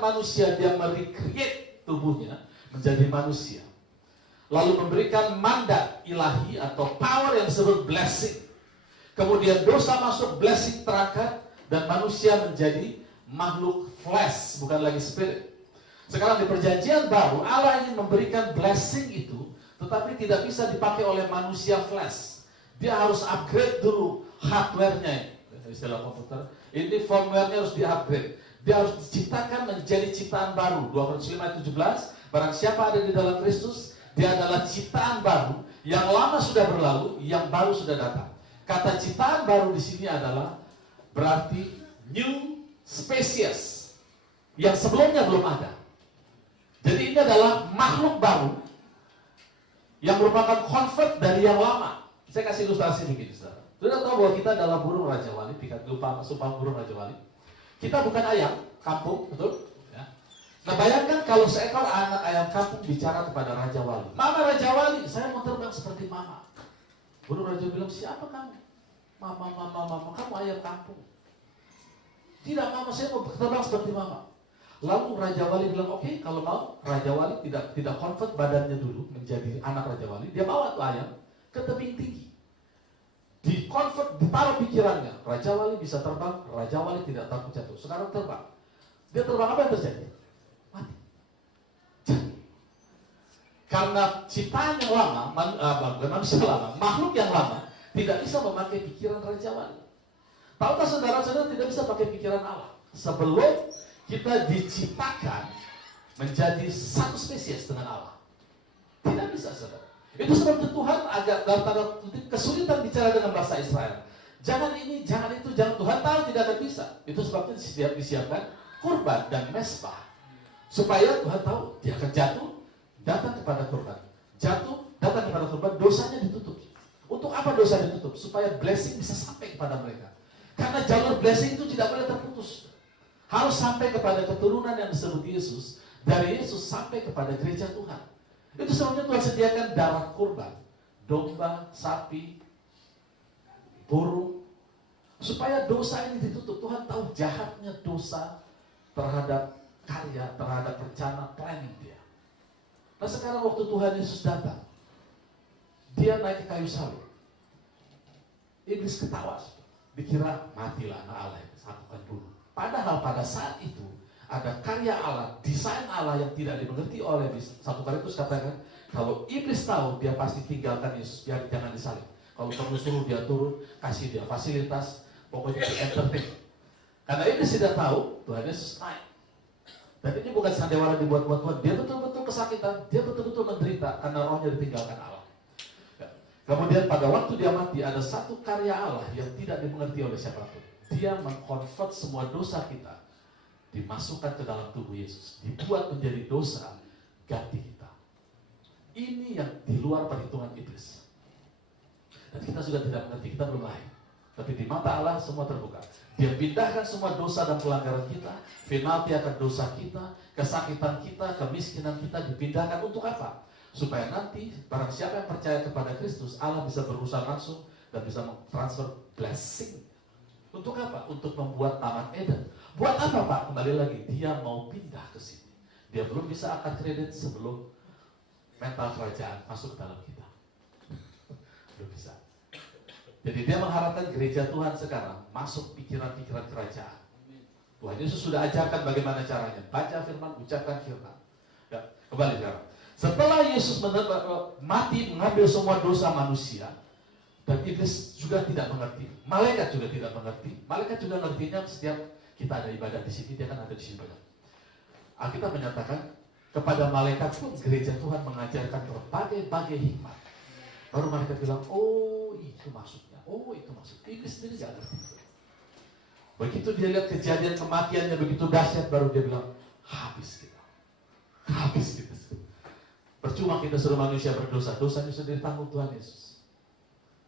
menciptakan manusia, dia merecreate tubuhnya menjadi manusia. Lalu memberikan mandat ilahi atau power yang disebut blessing. Kemudian dosa masuk, blessing terangkat, dan manusia menjadi makhluk flesh, bukan lagi spirit. Sekarang di perjanjian baru, Allah ingin memberikan blessing itu, tetapi tidak bisa dipakai oleh manusia flesh. Dia harus upgrade dulu hardware-nya. Istilah komputer, ini firmware-nya harus di-upgrade. Dia harus diciptakan menjadi ciptaan baru. 2 Korintus 5:17, barang siapa ada di dalam Kristus, dia adalah ciptaan baru. Yang lama sudah berlalu, yang baru sudah datang. Kata ciptaan baru di sini adalah berarti new species yang sebelumnya belum ada. Jadi ini adalah makhluk baru yang merupakan convert dari yang lama. Saya kasih ilustrasi begini, saudara. Sudah tahu bahwa kita adalah burung Raja Wali, lupa sumpah burung Raja Wali. Kita bukan ayam kampung, betul? Ya. Nah, bayangkan kalau seekor anak ayam kampung bicara kepada Raja Wali. Mama Raja Wali, saya mau terbang seperti mama. Burung Raja bilang, siapa kamu? Mama, kamu ayam kampung. Tidak, mama, saya mau terbang seperti mama. Lalu Raja Wali bilang, oke, kalau mau, Raja Wali tidak convert badannya dulu menjadi anak Raja Wali. Dia bawa tuh ayam ke tebing tinggi. Di-convert, ditaruh pikirannya. Raja Wali bisa terbang, Raja Wali tidak takut jatuh. Sekarang terbang. Dia terbang, apa yang terjadi? Mati. Jadi, karena ciptaan yang lama, manusia lama, makhluk yang lama, tidak bisa memakai pikiran Raja Wali. Tahukah saudara-saudara tidak bisa pakai pikiran Allah? Sebelum kita diciptakan menjadi satu spesies dengan Allah. Tidak bisa, saudara. Itu sebabnya Tuhan agak dalam tanda kutip kesulitan bicara dengan bahasa Israel. Jangan ini, jangan itu, jangan. Tuhan tahu tidak akan bisa. Itu sebabnya disiapkan kurban dan mesbah. Supaya Tuhan tahu dia akan jatuh, datang kepada kurban. Jatuh, datang kepada kurban, dosanya ditutup. Untuk apa dosa ditutup? Supaya blessing bisa sampai kepada mereka. Karena jalur blessing itu tidak boleh terputus. Harus sampai kepada keturunan yang disebut Yesus. Dari Yesus sampai kepada gereja Tuhan. Itu sebabnya Tuhan sediakan darah kurban, domba, sapi, burung, supaya dosa ini ditutup. Tuhan tahu jahatnya dosa terhadap karya, terhadap rencana, planning dia. Nah sekarang waktu Tuhan Yesus datang, dia naik ke kayu salib. Iblis ketawa, dikira matilah anak Allah yang akan bunuh. Padahal pada saat itu ada karya Allah, desain Allah yang tidak dimengerti oleh 1 Korintus katakan, kalau iblis tahu, dia pasti tinggalkan Yesus, biar jangan disalib. Kalau perlu suruh dia turun, kasih dia fasilitas, pokoknya di entertain. Karena iblis tidak tahu, Tuhan Yesus naik. Dan ini bukan sandiwara dibuat-buat Tuhan, dia betul-betul kesakitan, dia betul-betul menderita karena rohnya ditinggalkan Allah. Kemudian pada waktu dia mati, ada satu karya Allah yang tidak dimengerti oleh siapapun. Dia mengkonvert semua dosa kita, dimasukkan ke dalam tubuh Yesus, dibuat menjadi dosa ganti kita. Ini yang di luar perhitungan iblis. Dan kita sudah tidak mengerti, kita belum lahir. Tapi di mata Allah semua terbuka. Dia pindahkan semua dosa dan pelanggaran kita, penalti akan dosa kita, kesakitan kita, kemiskinan kita dipindahkan untuk apa? Supaya nanti barang siapa yang percaya kepada Kristus, Allah bisa berurusan langsung dan bisa mentransfer blessing. Untuk apa? Untuk membuat Taman Eden. Buat apa, Pak? Kembali lagi, dia mau pindah ke sini. Dia belum bisa angkat kredit sebelum mental kerajaan masuk dalam kita. Belum bisa. Jadi dia mengharapkan gereja Tuhan sekarang masuk pikiran-pikiran kerajaan. Tuhan Yesus sudah ajarkan bagaimana caranya. Baca firman, ucapkan firman. Ya, kembali sekarang. Setelah Yesus mati mengambil semua dosa manusia, dan iblis juga tidak mengerti, malaikat juga tidak mengerti. Malaikat juga ngertinya setiap kita ada ibadah di sini, dia kan ada di sini banyak. Alkitab menyatakan kepada malaikat pun gereja Tuhan mengajarkan berbagai hikmat. Baru malaikat bilang, oh itu maksudnya, oh itu maksudnya. Iblis sendiri tidak ngerti. Begitu dia lihat kejadian kematiannya begitu dahsyat, baru dia bilang, habis kita. Habis kita. Percuma kita suruh manusia berdosa, dosanya sudah ditanggung Tuhan Yesus.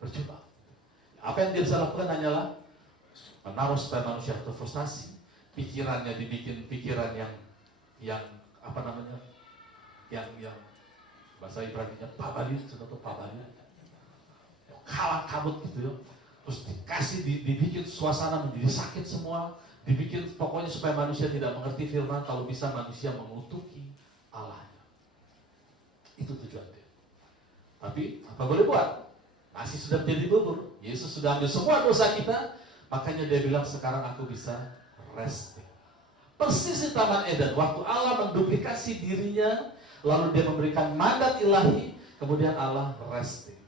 Percuma. Apa yang dia bisa lakukan hanyalah menaruh supaya manusia terfrustasi, pikirannya dibikin pikiran yang apa namanya, yang bahasa Ibrani-nya pabalin, contoh pabalin, kalang kabut gitu ya. Terus dibikin suasana menjadi sakit semua, Dibikin pokoknya supaya manusia tidak mengerti firman, kalau bisa manusia mengutuki Allahnya. Itu tujuan dia. Tapi apa boleh buat? Nasi sudah menjadi bubur. Yesus sudah ambil semua dosa kita. Makanya dia bilang sekarang aku bisa resting. Persis di Taman Eden. Waktu Allah menduplikasi dirinya. Lalu dia memberikan mandat ilahi. Kemudian Allah resting.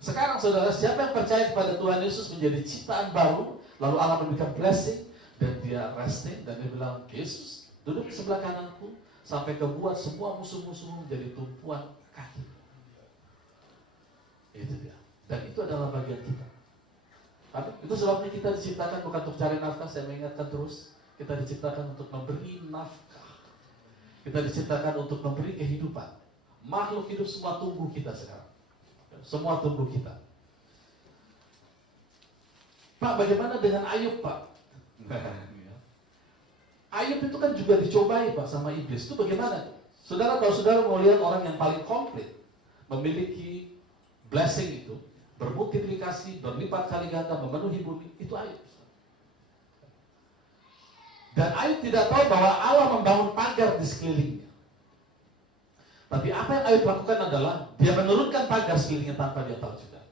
Sekarang saudara, siapa yang percaya kepada Tuhan Yesus menjadi ciptaan baru. Lalu Allah memberikan blessing. Dan dia resting. Dan dia bilang, Yesus duduk di sebelah kananku. Sampai kebuat semua musuh-musuhmu menjadi tumpuan kaki. Itu dia. Dan itu adalah bagian kita. Tapi itu sebabnya kita diciptakan bukan untuk cari nafkah. Saya mengingatkan terus, kita diciptakan untuk memberi nafkah. Kita diciptakan untuk memberi kehidupan. Makhluk hidup semua tumbuh kita sekarang. Semua tumbuh kita. Pak, bagaimana dengan Ayub, Pak? Ayub itu kan juga dicobai, Pak, sama iblis. Itu bagaimana? Saudara, kalau saudara mau lihat orang yang paling komplit, memiliki blessing itu, bermultiplikasi, berlipat kali ganda, memenuhi bumi, itu Ayub. Dan Ayub tidak tahu bahwa Allah membangun pagar di sekelilingnya. Tapi apa yang Ayub lakukan adalah, dia menurunkan pagar sekelilingnya tanpa dia tahu juga.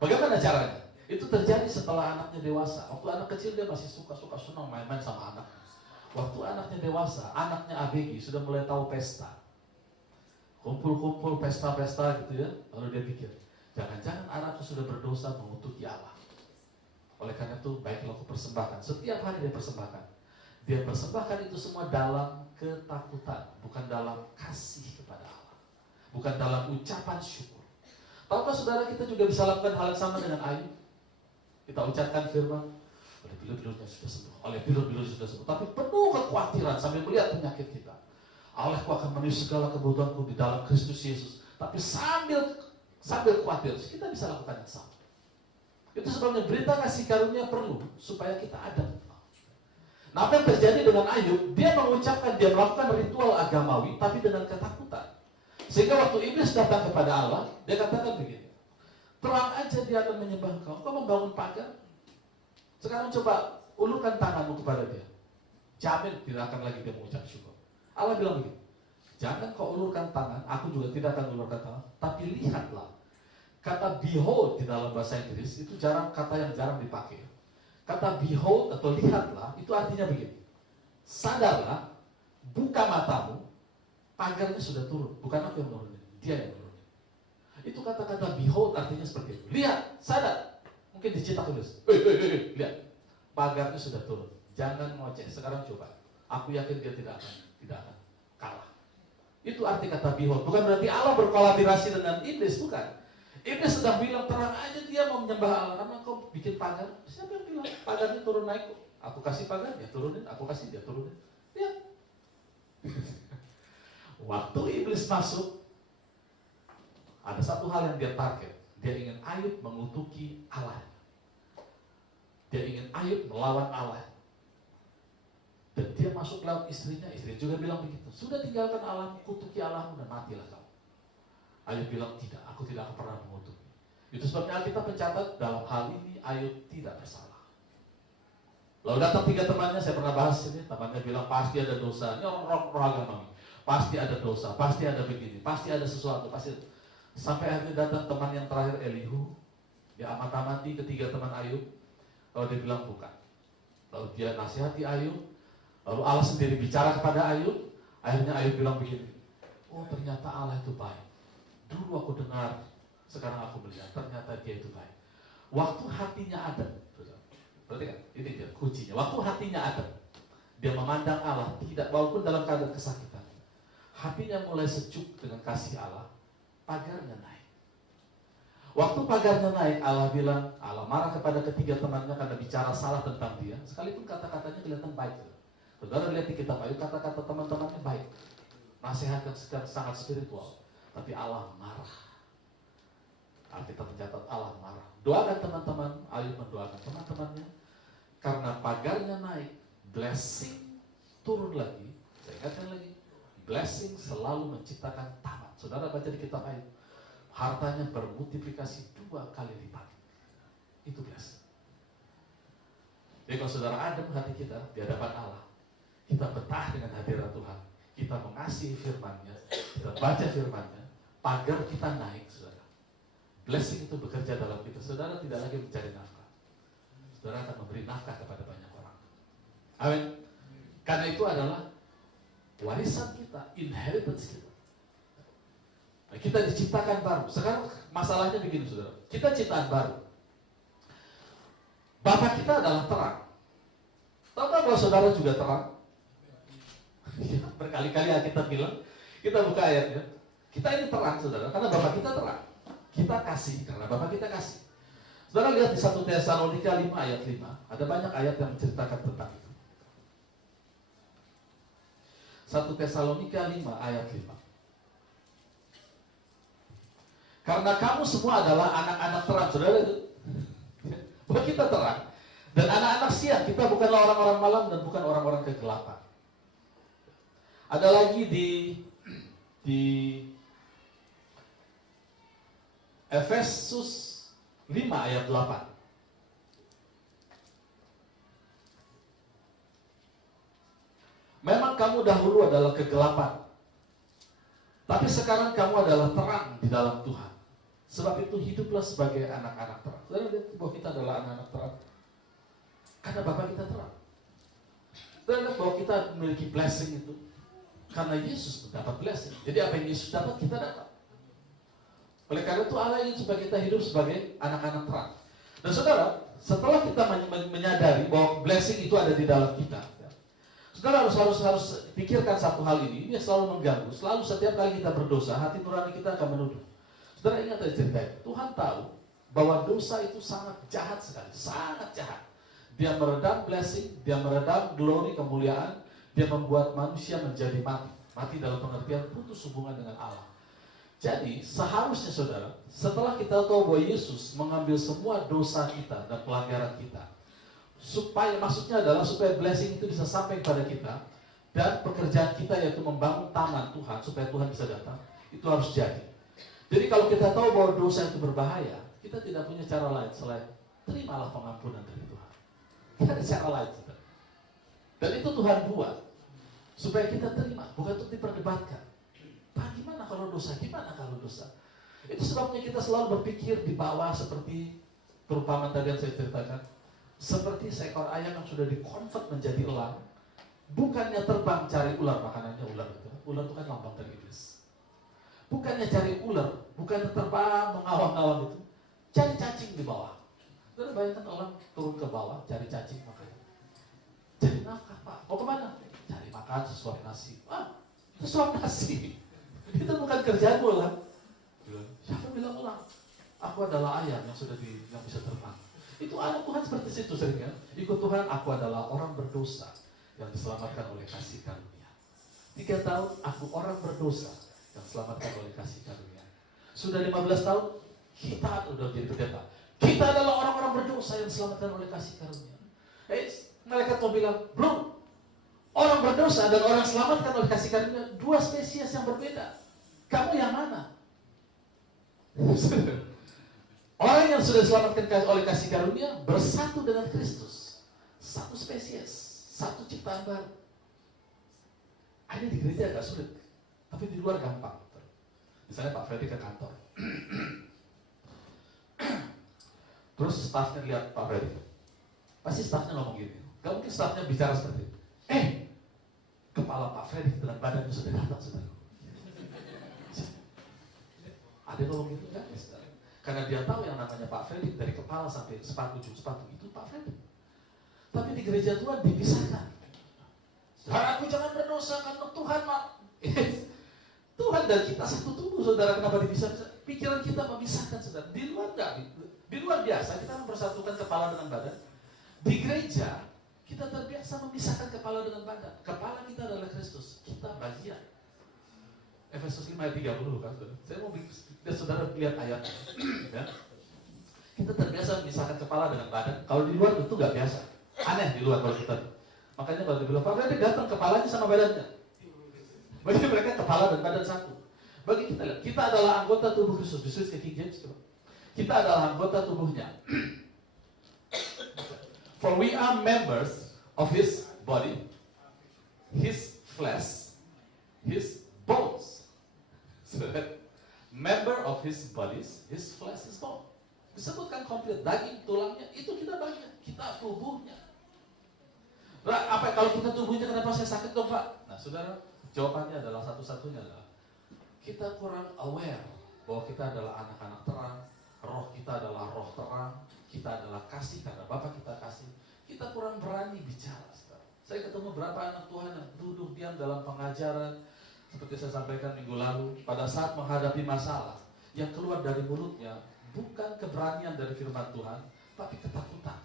Bagaimana caranya? Itu terjadi setelah anaknya dewasa. Waktu anak kecil dia masih suka-suka senang main-main sama anak. Waktu anaknya dewasa, anaknya ABG sudah mulai tahu pesta. Kumpul-kumpul, pesta-pesta gitu ya. Lalu dia pikir, jangan-jangan anakku sudah berdosa mengutuki Allah. Oleh karena itu, baiklah aku persembahkan. Setiap hari dia persembahkan. Dia persembahkan itu semua dalam ketakutan, bukan dalam kasih kepada Allah. Bukan dalam ucapan syukur. Tahukah saudara, kita juga bisa lakukan hal yang sama dengan Ayub. Kita ucapkan firman, oleh bilur-bilurnya sudah sembuh, oleh bilur-bilurnya sudah sembuh. Tapi penuh kekhawatiran sambil melihat penyakit kita. Allahku akan memenuhi segala kebutuhanku di dalam Kristus Yesus. Tapi sambil khawatir, kita bisa lakukan yang sama. Itu sebabnya berita kasih karunia perlu supaya kita ada. Nah, apa yang terjadi dengan Ayub? Dia mengucapkan, dia melakukan ritual agamawi, tapi dengan ketakutan. Sehingga waktu iblis datang kepada Allah, dia katakan begini, terang aja dia akan menyembah engkau. Kau membangun pagar. Sekarang coba ulurkan tanganmu kepada dia. Jamin tidak akan lagi dia mengucap syukur. Allah bilang begini, jangan kau ulurkan tangan, aku juga tidak akan ulurkan tangan, tapi lihatlah. Kata behold di dalam bahasa Inggris itu kata yang jarang dipakai. Kata behold atau lihatlah itu artinya begini. Sadarlah, buka matamu, pagarnya sudah turun. Bukan aku yang turunin, dia yang turun. Itu kata-kata behold artinya seperti itu. Lihat, sadar. Mungkin dicetak tulis. Lihat. Pagarnya sudah turun. Jangan ngoceh. Sekarang coba. Aku yakin dia tidak akan kalah. Itu arti kata behold. Bukan berarti Allah berkolaborasi dengan iblis, bukan. Iblis sedang bilang, terang aja dia mau menyembah Allah. Karena kau bikin pagar. Siapa yang bilang pagarnya turun naik? Aku kasih pagar, dia turunin. Aku kasih, dia turunin. Lihat. Waktu iblis masuk, ada satu hal yang dia target. Dia ingin Ayub mengutuki Allah. Dia ingin Ayub melawan Allah. Dan dia masuk lewat istrinya. Istrinya juga bilang begitu. Sudah tinggalkan Allah, kutuki Allahmu dan matilah kau. Ayub bilang, tidak, aku tidak akan pernah mengutuki. Itu sebabnya Alkitab mencatat dalam hal ini Ayub tidak bersalah. Lalu datang 3 temannya, saya pernah bahas ini. Temannya bilang, pasti ada dosa. Ini orang agama. Pasti ada dosa, pasti ada begini, pasti ada sesuatu, pasti ada. Sampai akhirnya datang teman yang terakhir, Elihu. Dia amat-amati ketiga teman Ayub. Lalu dia bilang bukan. Lalu dia nasihati Ayub. Lalu Allah sendiri bicara kepada Ayub. Akhirnya Ayub bilang begini, oh ternyata Allah itu baik. Dulu aku dengar, sekarang aku melihat, ternyata dia itu baik. Waktu hatinya Adam, berarti kan, ini dia kuncinya. Waktu hatinya Adam, dia memandang Allah, tidak walaupun dalam keadaan kesakitan. Hatinya mulai sejuk dengan kasih Allah, pagarnya naik. Waktu pagarnya naik, Allah bilang, Allah marah kepada ketiga temannya karena bicara salah tentang dia. Sekalipun kata-katanya kelihatan baik. Saudara lihat di kitab Ayub, kata-kata teman-temannya baik. Nasihat yang sangat spiritual. Tapi Allah marah. Alkitab mencatat Allah marah. Doakan teman-teman, Ayub mendoakan teman-temannya. Karena pagarnya naik, blessing turun lagi. Saya ingatkan lagi. Blessing selalu menciptakan tamat. Saudara baca di kitab Ayub, hartanya bermultiplikasi 2 kali lipat. Itu blessing. Jadi kalau saudara adem hati kita di hadapan Allah, kita betah dengan hadirat Tuhan, kita mengasihi firman-Nya, kita baca firman-Nya, pagar kita naik, saudara. Blessing itu bekerja dalam kita. Saudara tidak lagi mencari nafkah. Saudara akan memberi nafkah kepada banyak orang. Amin. Karena itu adalah warisan kita, inheritance kita. Nah, kita diciptakan baru. Sekarang masalahnya begini, saudara. Kita ciptaan baru. Bapa kita adalah terang. Tahu bahwa saudara juga terang? Berkali-kali kita bilang, kita buka ayatnya. Kita ini terang, saudara, karena Bapa kita terang. Kita kasih, karena Bapa kita kasih. Saudara lihat di 1 Tesalonika 5 ayat 5. Ada banyak ayat yang menceritakan tentang itu. 1 Tesalonika 5 ayat 5. Karena kamu semua adalah anak-anak terang, saudara. Bahwa kita terang. Dan anak-anak siang, kita bukanlah orang-orang malam dan bukan orang-orang kegelapan. Ada lagi di Efesus 5 ayat 8. Memang kamu dahulu adalah kegelapan, tapi sekarang kamu adalah terang di dalam Tuhan. Sebab itu hiduplah sebagai anak-anak terang. Saudara lihat bahwa kita adalah anak-anak terang. Karena Bapa kita terang. Saudara lihat bahwa kita memiliki blessing itu. Karena Yesus mendapat blessing. Jadi apa yang Yesus dapat, kita dapat. Oleh karena itu Allah ingin supaya kita hidup sebagai anak-anak terang. Dan saudara, setelah kita menyadari bahwa blessing itu ada di dalam kita, saudara harus pikirkan satu hal ini selalu mengganggu. Selalu setiap kali kita berdosa, hati nurani kita akan menuduh. Saudara ingat tadi cerita, Tuhan tahu bahwa dosa itu sangat jahat sekali, sangat jahat. Dia meredam blessing, dia meredam glory, kemuliaan, dia membuat manusia menjadi mati. Mati dalam pengertian putus hubungan dengan Allah. Jadi seharusnya saudara, setelah kita tahu bahwa Yesus mengambil semua dosa kita dan pelanggaran kita, maksudnya adalah supaya blessing itu bisa sampai kepada kita, dan pekerjaan kita yaitu membangun taman Tuhan supaya Tuhan bisa datang, itu harus jadi. Jadi kalau kita tahu bahwa dosa itu berbahaya, kita tidak punya cara lain selain terimalah pengampunan dari Tuhan. Tidak ada cara lain, saudara. Dan itu Tuhan buat supaya kita terima, bukan untuk diperdebatkan. Pak, gimana kalau dosa? Gimana kalau dosa? Itu sebabnya kita selalu berpikir di bawah seperti perumpamaan tadi yang saya ceritakan. Seperti seekor ayam yang sudah dikonvert menjadi elang. Bukannya terbang cari ular, makanannya ular itu. Ular itu kan lambang dari iblis. Bukannya cari ular, bukannya terbang mengawang-awang itu. Cari cacing di bawah. Terus bayangkan orang turun ke bawah, cari cacing makanya. Cari nafkah, Pak. Mau kemana? Cari makan sesuap nasi. Sesuap nasi. Itu bukan kerjaan ulang. Siapa bilang ulang? Aku adalah ayam yang yang bisa terbang. Itu anak Tuhan seperti itu seringnya. Ikut Tuhan, aku adalah orang berdosa yang diselamatkan oleh kasih karunia. 3 tahun, aku orang berdosa yang diselamatkan oleh kasih karunia. Sudah 15 tahun, kita udah jadi pendeta. Kita adalah orang-orang berdosa yang diselamatkan oleh kasih karunia. Malaikat mau bilang, bro, orang berdosa dan orang diselamatkan oleh kasih karunia, 2 spesies yang berbeda. Kamu yang mana? Orang yang sudah diselamatkan oleh kasih karunia bersatu dengan Kristus. 1 spesies, 1 ciptaan baru. Ada di gereja agak sulit, tapi di luar gampang. Misalnya Pak Freddy ke kantor. Terus stafnya lihat Pak Freddy. Pasti stafnya ngomong gini. Gak mungkin stafnya bicara seperti itu. Kepala Pak Freddy dengan badannya sudah datang, saudara. Ada yang ngomong gitu kan? Karena dia tahu yang namanya Pak Freddy dari kepala sampai sepatu itu Pak Freddy. Tapi di gereja Tuhan dipisahkan. Saudara, aku jangan berdosa karena Tuhan Tuhan dan kita satu tubuh, saudara. Kenapa dipisahkan? Pikiran kita memisahkan, saudara. Di luar enggak. Di luar biasa kita mempersatukan kepala dengan badan. Di gereja kita terbiasa memisahkan kepala dengan badan. Kepala kita adalah Kristus. Kita bagian. Efesus 5 ayat 30 kan, saudara. Saya mau biar saudara lihat ayatnya. Ya. Kita terbiasa memisahkan kepala dengan badan. Kalau di luar itu nggak biasa. Aneh di luar kalau kita. Makanya kalau dibilang, Pak Freddy datang kepalanya sama badannya. Bagi mereka kepala dan badan satu. Bagi kita lihat, kita adalah anggota tubuh Kristus. Bisa ke King James. Kita adalah anggota tubuhnya. For we are members of his body, his flesh, his bones. So that member of his bodies, his flesh, his bone. Disebutkan komplit, daging, tulangnya, itu kita bagian, kita tubuhnya. Nah, apa kalau kita tubuhnya kenapa saya sakit dong Pak? Nah saudara, jawabannya adalah satu-satunya adalah kita kurang aware bahwa kita adalah anak-anak terang, roh kita adalah roh terang, kita adalah kasih karena Bapa kita kasih. Kita kurang berani bicara. Saudara. Saya ketemu berapa anak Tuhan yang duduk diam dalam pengajaran, seperti saya sampaikan minggu lalu, pada saat menghadapi masalah, yang keluar dari mulutnya bukan keberanian dari firman Tuhan, tapi ketakutan.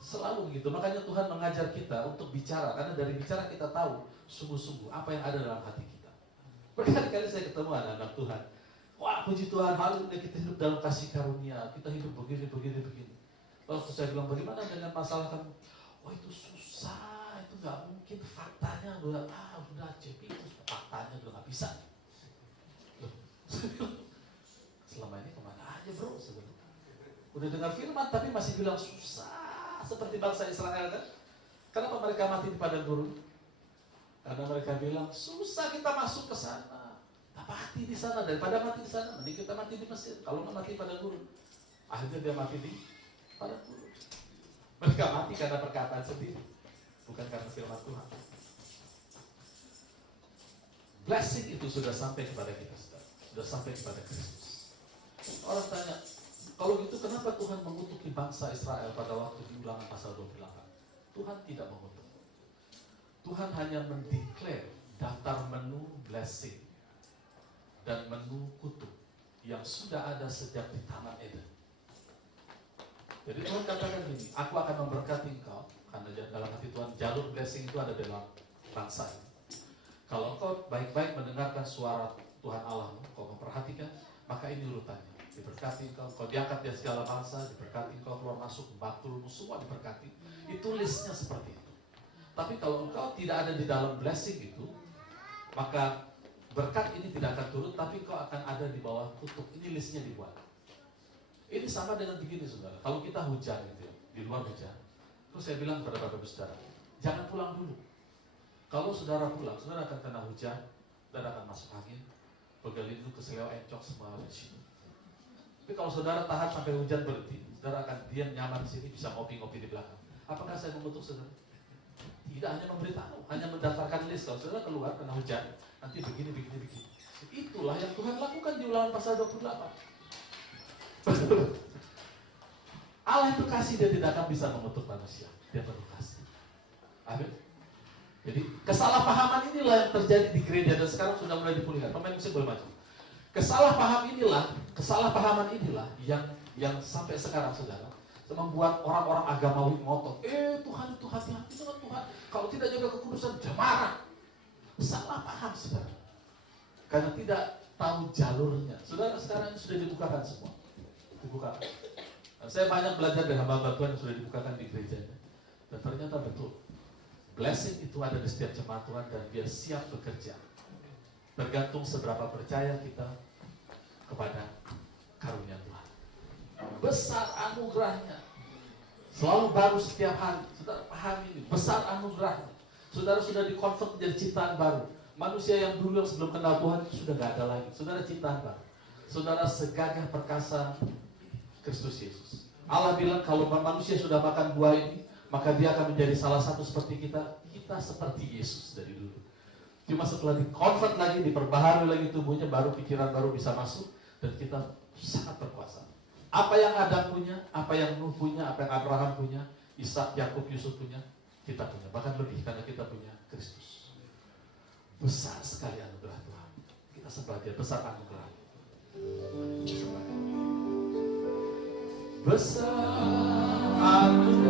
Selalu begitu. Makanya Tuhan mengajar kita untuk bicara, karena dari bicara kita tahu sungguh-sungguh apa yang ada dalam hati kita. Berkali-kali saya ketemu anak-anak Tuhan. Wah, puji Tuhan, haleluya, kita hidup dalam kasih karunia, kita hidup begini. Lalu saya bilang, bagaimana dengan masalah kamu? Oh, itu susah, itu nggak mungkin. Faktanya udah cek itu, faktanya udah nggak bisa. Loh, selama ini kemana aja bro sebenarnya? Udah dengar firman tapi masih bilang susah, seperti bangsa Israel kan? Kenapa mereka mati di padang gurun? Karena mereka bilang susah kita masuk ke sana, kita mati di sana daripada mati di sana, mending kita mati di Mesir. Kalau nggak mati pada gurun, akhirnya dia mati di padang gurun. Mereka mati karena perkataan sendiri, bukan karena firman Tuhan. Blessing itu sudah sampai kepada kita, sudah sampai kepada Kristus. Orang tanya, kalau gitu kenapa Tuhan mengutuki bangsa Israel pada waktu di Ulangan pasal 28? Tuhan tidak mengutuk. Tuhan hanya mendeklar daftar menu blessing dan menu kutuk yang sudah ada sejak di Taman Eden. Jadi Tuhan katakan begini, aku akan memberkati engkau, karena dalam hati Tuhan jalur blessing itu ada dalam bangsa ini. Kalau engkau baik-baik mendengarkan suara Tuhan Allahmu, kau memperhatikan, maka ini urutannya. Diberkati engkau diangkat di segala bangsa, diberkati engkau keluar masuk, batulmu semua diberkati. Itu listnya seperti itu. Tapi kalau engkau tidak ada di dalam blessing itu, maka berkat ini tidak akan turun, tapi engkau akan ada di bawah kutuk. Ini listnya dibuat. Ini sama dengan begini saudara, kalau kita hujan gitu ya, di luar hujan, terus saya bilang kepada bapak saudara, jangan pulang dulu. Kalau saudara pulang, saudara akan kena hujan, saudara akan masuk angin, begelinu, keseleo, encok, semua di sini. Tapi kalau saudara tahan sampai hujan berhenti, saudara akan diam nyaman di sini, bisa ngopi-ngopi di belakang. Apakah saya mengutuk saudara? Tidak, hanya memberitahu, hanya mendaftarkan list. Kalau saudara keluar kena hujan, nanti begini. Itulah yang Tuhan lakukan di Ulangan pasal 28. Allah itu kasih, dia tidak akan bisa mengutuk manusia. Dia penuh kasih. Amin. Jadi kesalahpahaman inilah yang terjadi di gereja dan sekarang sudah mulai dipulihkan. Pemain musik boleh maju. Kesalahpahaman inilah yang sampai sekarang saudara membuat orang-orang agamawi ngotot. Tuhan itu hati-hati dengan Tuhan. Kalau tidak jaga kekudusan, dia marah. Salah paham saudara. Karena tidak tahu jalurnya. Saudara sekarang ini sudah dibukakan semua. Dibukakan. Nah, saya banyak belajar dari hamba-hamba Tuhan yang sudah dibukakan di gerejanya. Dan ternyata betul. Blessing itu ada di setiap jemaat Tuhan dan dia siap bekerja. Tergantung seberapa percaya kita kepada karunia Tuhan. Besar anugerahnya. Selalu baru setiap hari. Saudara paham ini. Besar anugerahnya. Saudara sudah dikonvert menjadi ciptaan baru. Manusia yang dulu yang sebelum kenal Tuhan itu sudah gak ada lagi. Saudara ciptaan baru. Saudara segagah perkasa Kristus Yesus. Allah bilang kalau manusia sudah makan buah ini, maka dia akan menjadi salah satu seperti kita. Kita seperti Yesus dari dulu. Cuma setelah dikonvert lagi, diperbaharui lagi tubuhnya, baru pikiran baru bisa masuk. Dan kita sangat berkuasa. Apa yang Adam punya, apa yang Nuh punya, apa yang Abraham punya, Ishak, Yakub, Yusuf punya, kita punya. Bahkan lebih karena kita punya Kristus. Besar sekali anugerah Tuhan. Kita sebagai besar anugerah. Besar anugerah